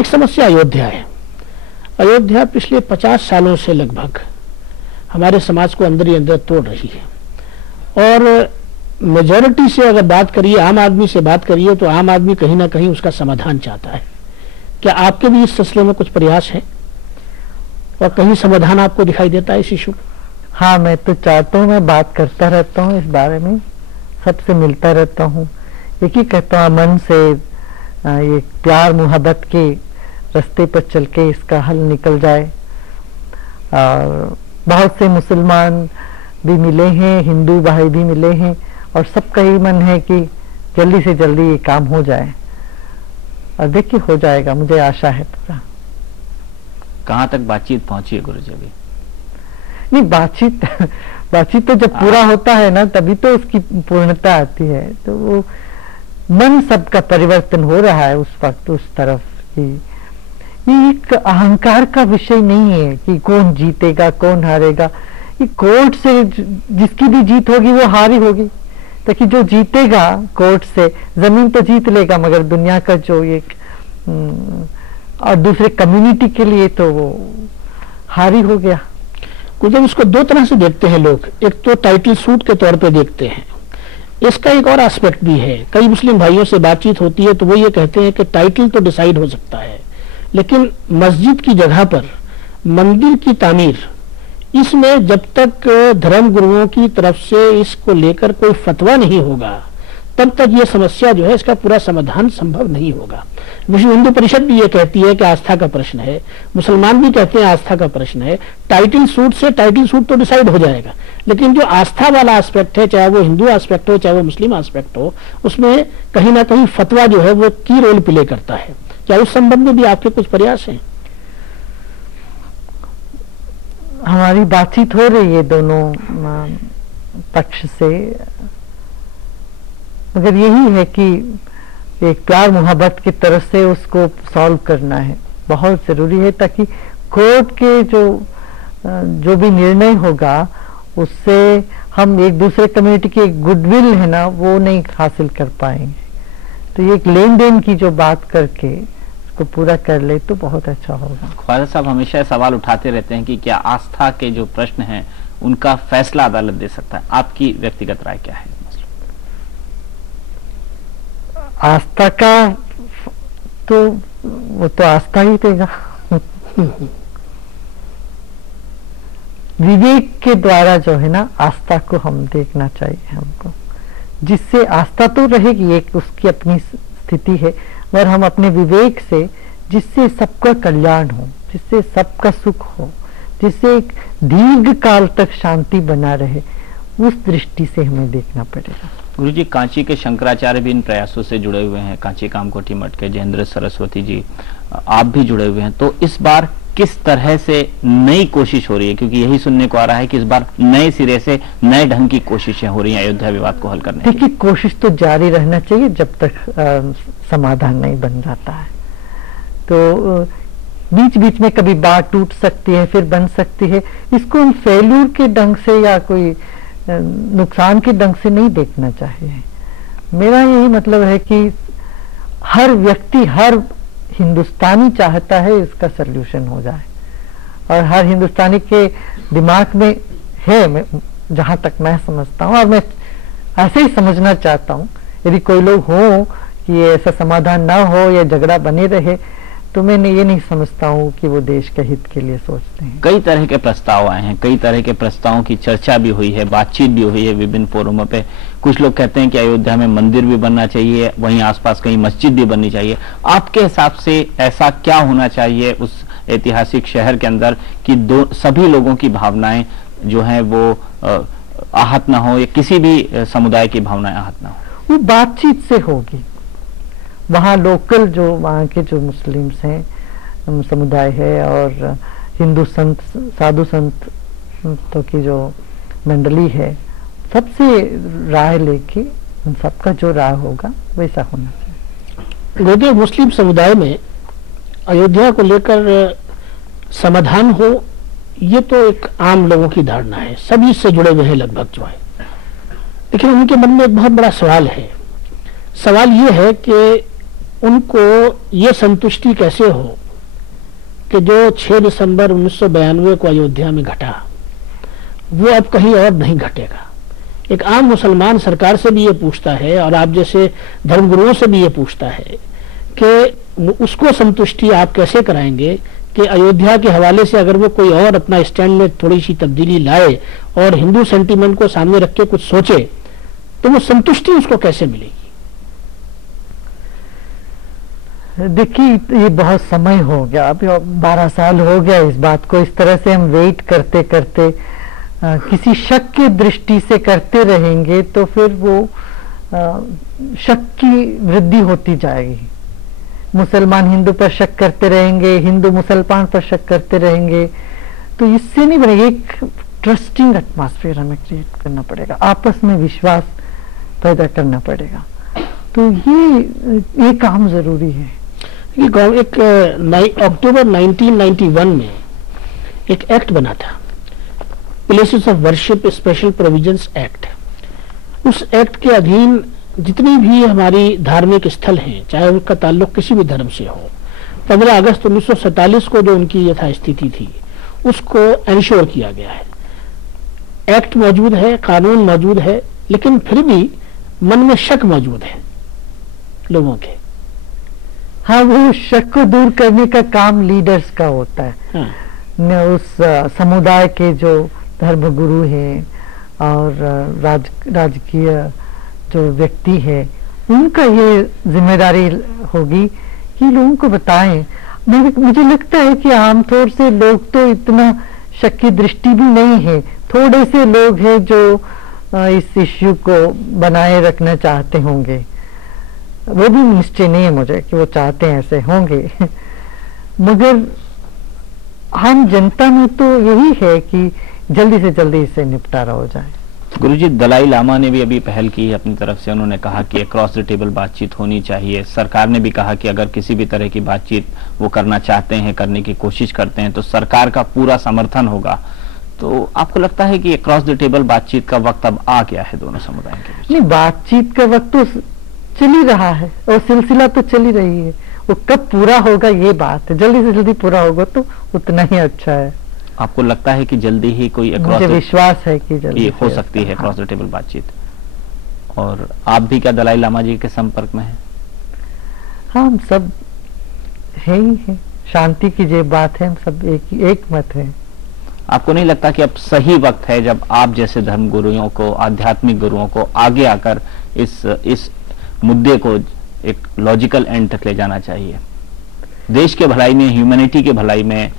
एक समस्या अयोध्या है। अयोध्या पिछले 50 सालों से लगभग हमारे समाज को अंदर ही अंदर तोड़ रही है और मेजॉरिटी से अगर बात करिए, आम आदमी से बात करिए, तो आम आदमी कहीं ना कहीं उसका समाधान चाहता है। क्या आपके भी इस सिलसिले में कुछ प्रयास है और कहीं समाधान आपको दिखाई देता है इस इशू? हाँ, मैं तो चाहता हूँ, मैं बात करता रहता हूँ इस बारे में, सबसे मिलता रहता हूँ, एक ही कहता हूँ मन से ये प्यार मोहब्बत के रास्ते पर चल के इसका हल निकल जाए। और बहुत से मुसलमान भी मिले हैं, हिंदू भाई भी मिले हैं और सबका ही मन है कि जल्दी से जल्दी ये काम हो जाए और देखिए हो जाएगा, मुझे आशा है पूरा। कहाँ तक बातचीत पहुंची है गुरुजी अभी? नहीं, बातचीत तो जब पूरा होता है ना तभी तो उसकी पूर्णता आती है। तो वो मन सबका परिवर्तन हो रहा है उस वक्त उस तरफ की। ये एक अहंकार का विषय नहीं है कि कौन जीतेगा कौन हारेगा। ये कोर्ट से जिसकी भी जीत होगी वो हार ही होगी, ताकि जो जीतेगा कोर्ट से जमीन तो जीत लेगा, मगर दुनिया का जो एक और दूसरे कम्युनिटी के लिए तो वो हार ही हो गया। कुछ उसको दो तरह से देखते हैं लोग, एक तो टाइटल सूट के तौर पे देखते हैं, इसका एक और एस्पेक्ट भी है। कई मुस्लिम भाइयों से बातचीत होती है तो वो ये कहते हैं कि टाइटल तो डिसाइड हो सकता है, लेकिन मस्जिद की जगह पर मंदिर की तामीर, इसमें जब तक धर्म गुरुओं की तरफ से इसको लेकर कोई फतवा नहीं होगा तब तक ये समस्या जो है इसका पूरा समाधान संभव नहीं होगा। विश्व हिंदू परिषद भी ये कहती है कि आस्था का प्रश्न है, मुसलमान भी कहते हैं आस्था का प्रश्न है। टाइटल सूट से टाइटल सूट तो डिसाइड हो जाएगा, लेकिन जो आस्था वाला एस्पेक्ट है, चाहे वो हिंदू एस्पेक्ट हो चाहे वो मुस्लिम एस्पेक्ट हो, उसमें कहीं ना कहीं फतवा जो है वो की रोल प्ले करता है। क्या उस संबंध में भी आपके कुछ प्रयास हैं? हमारी बातचीत हो रही है दोनों पक्ष से, मगर यही है कि एक प्यार मोहब्बत की तरफ से उसको सॉल्व करना है, बहुत जरूरी है, ताकि कोर्ट के जो भी निर्णय होगा उससे हम एक दूसरे कम्युनिटी की गुडविल है ना वो नहीं हासिल कर पाएंगे। तो ये एक लेन देन की जो बात करके को पूरा कर ले तो बहुत अच्छा होगा। ख्वाजा साहब हमेशा सवाल उठाते रहते हैं कि क्या आस्था के जो प्रश्न हैं उनका फैसला अदालत दे सकता है, आपकी व्यक्तिगत राय क्या है? आस्था का तो वो तो आस्था ही देगा। विवेक के द्वारा जो है ना आस्था को हम देखना चाहिए हमको, जिससे आस्था तो रहेगी, एक उसकी अपनी स्थिति है, और हम अपने विवेक से जिससे सबका कल्याण हो, जिससे सबका सुख हो, जिससे एक दीर्घ काल तक शांति बना रहे, उस दृष्टि से हमें देखना पड़ेगा। गुरुजी, कांची के शंकराचार्य भी इन प्रयासों से जुड़े हुए हैं, कांची कामकोटी मठ के जयेंद्र सरस्वती जी, आप भी जुड़े हुए हैं, तो इस बार किस तरह से नई कोशिश हो रही है? क्योंकि यही सुनने को आ रहा है कि इस बार नए सिरे से नए ढंग की कोशिशें हो रही हैं अयोध्या विवाद को हल करने की। देखिए, कोशिश तो जारी रहना चाहिए जब तक समाधान नहीं बन जाता है। तो बीच बीच में कभी बात टूट सकती है, फिर बन सकती है। इसको हम फेल्यूर के ढंग से या कोई नुकसान के ढंग से नहीं देखना चाहिए। मेरा यही मतलब है कि हर व्यक्ति, हर हिंदुस्तानी चाहता है इसका सल्यूशन हो जाए, और हर हिंदुस्तानी के दिमाग में है, जहां तक मैं समझता हूं, और मैं ऐसे ही समझना चाहता हूं। यदि कोई लोग हो कि ऐसा समाधान ना हो या झगड़ा बने रहे, तो मैं ये नहीं समझता हूँ कि वो देश के हित के लिए सोचते हैं। कई तरह के प्रस्ताव आए हैं, कई तरह के प्रस्तावों की चर्चा भी हुई है, बातचीत भी हुई है विभिन्न फोरमों पे। कुछ लोग कहते हैं कि अयोध्या में मंदिर भी बनना चाहिए, वहीं आसपास कहीं मस्जिद भी बननी चाहिए। आपके हिसाब से ऐसा क्या होना चाहिए उस ऐतिहासिक शहर के अंदर कि सभी लोगों की भावनाएं जो है वो आहत ना हो, या किसी भी समुदाय की भावनाएं आहत ना हो? वो बातचीत से होगी। वहाँ लोकल जो वहाँ के जो मुस्लिम्स हैं समुदाय है, और हिंदू संत, साधु संतों की जो मंडली है, सबसे राय लेके उन सबका जो राय होगा वैसा होना चाहिए। गुरुदेव, मुस्लिम समुदाय में अयोध्या को लेकर समाधान हो, ये तो एक आम लोगों की धारणा है, सभी इससे जुड़े हुए हैं लगभग जो है। लेकिन उनके मन में एक बहुत बड़ा सवाल है। सवाल ये है कि उनको ये संतुष्टि कैसे हो कि जो 6 दिसंबर 1992 को अयोध्या में घटा वो अब कहीं और नहीं घटेगा। एक आम मुसलमान सरकार से भी ये पूछता है और आप जैसे धर्मगुरुओं से भी ये पूछता है कि उसको संतुष्टि आप कैसे कराएंगे कि अयोध्या के हवाले से अगर वो कोई और अपना स्टैंड में थोड़ी सी तब्दीली लाए और हिंदू सेंटीमेंट को सामने रख के कुछ सोचे तो वो संतुष्टि उसको कैसे मिलेगी? देखिए, ये बहुत समय हो गया, अभी 12 साल हो गया इस बात को। इस तरह से हम वेट करते करते किसी शक की दृष्टि से करते रहेंगे तो फिर वो शक की वृद्धि होती जाएगी। मुसलमान हिंदू पर शक करते रहेंगे, हिंदू मुसलमान पर शक करते रहेंगे, तो इससे नहीं बनेगा। एक ट्रस्टिंग एटमॉस्फेयर हमें क्रिएट करना पड़ेगा, आपस में विश्वास पैदा करना पड़ेगा। तो ये काम जरूरी है। एक अक्टूबर 1991 में एक एक्ट बना था, places of worship special provisions act. उस एक्ट के अधीन जितनी भी हमारी धार्मिक स्थल हैं, चाहे उनका ताल्लुक किसी भी धर्म से हो, 15 अगस्त 1947 को जो उनकी यथास्थिति थी उसको एंश्योर किया गया है। एक्ट मौजूद है, कानून मौजूद है, लेकिन फिर भी मन में शक मौजूद है लोगों के। हाँ, वो शक को दूर करने का काम लीडर्स का होता है। हाँ। उस समुदाय के जो धर्मगुरु हैं और राजकीय जो व्यक्ति है, उनका ये जिम्मेदारी होगी कि लोगों को बताएं। मुझे लगता है कि आमतौर से लोग तो इतना शक की दृष्टि भी नहीं है। थोड़े से लोग हैं जो इस इश्यू को बनाए रखना चाहते होंगे। वो भी निश्चय नहीं है मुझे कि वो चाहते हैं ऐसे होंगे मगर आम जनता में तो यही है कि जल्दी से जल्दी इससे निपटारा हो जाए। गुरुजी, दलाई लामा ने भी अभी पहल की है अपनी तरफ से। उन्होंने कहा कि अक्रॉस द टेबल बातचीत होनी चाहिए। सरकार ने भी कहा कि अगर किसी भी तरह की बातचीत वो करना चाहते हैं, करने की कोशिश करते हैं, तो सरकार का पूरा समर्थन होगा। तो आपको लगता है कि अक्रॉस द टेबल बातचीत का वक्त अब आ गया है दोनों समुदायों के बीच? नहीं, बातचीत का वक्त तो चल ही रहा है और सिलसिला तो चल ही रही है। वो कब पूरा होगा ये बात है, जल्दी से जल्दी पूरा होगा तो उतना ही अच्छा है। आपको लगता है कि जल्दी ही कोई मुझे विश्वास है कि जल्दी हो सकती है अक्रॉस द टेबल बातचीत? और आप भी क्या दलाई लामा जी के संपर्क में हैं? हाँ, हम सब है ही है। शांति की जो बात है, हम सब एक मत है। आपको नहीं लगता कि अब सही वक्त है जब आप जैसे धर्म गुरुओं को, आध्यात्मिक गुरुओं को आगे आकर इस मुद्दे को एक लॉजिकल एंड तक ले जाना चाहिए? देश के भलाई में, ह्यूमैनिटी के भलाई में,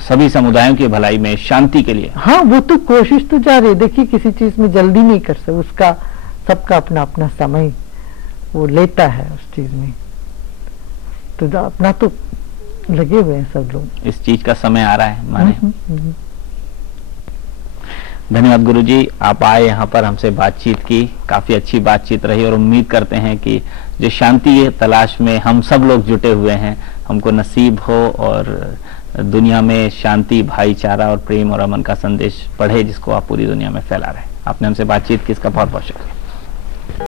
सभी समुदायों की भलाई में, शांति के लिए। हाँ, वो तो कोशिश तो जारी है। देखिए, किसी चीज में जल्दी नहीं कर सकते, उसका सबका अपना अपना समय वो लेता है उस चीज में। तो अपना तो लगे हुए हैं सब लोग, इस चीज का समय आ रहा है माने। धन्यवाद गुरुजी, आप आए यहाँ पर, हमसे बातचीत की, काफी अच्छी बातचीत रही और उम्मीद करते हैं कि जो शांति है तलाश में हम सब लोग जुटे हुए हैं, हमको नसीब हो और दुनिया में शांति, भाईचारा और प्रेम और अमन का संदेश बढ़े, जिसको आप पूरी दुनिया में फैला रहे हैं। आपने हमसे बातचीत की, इसका बहुत बहुत शुक्रिया।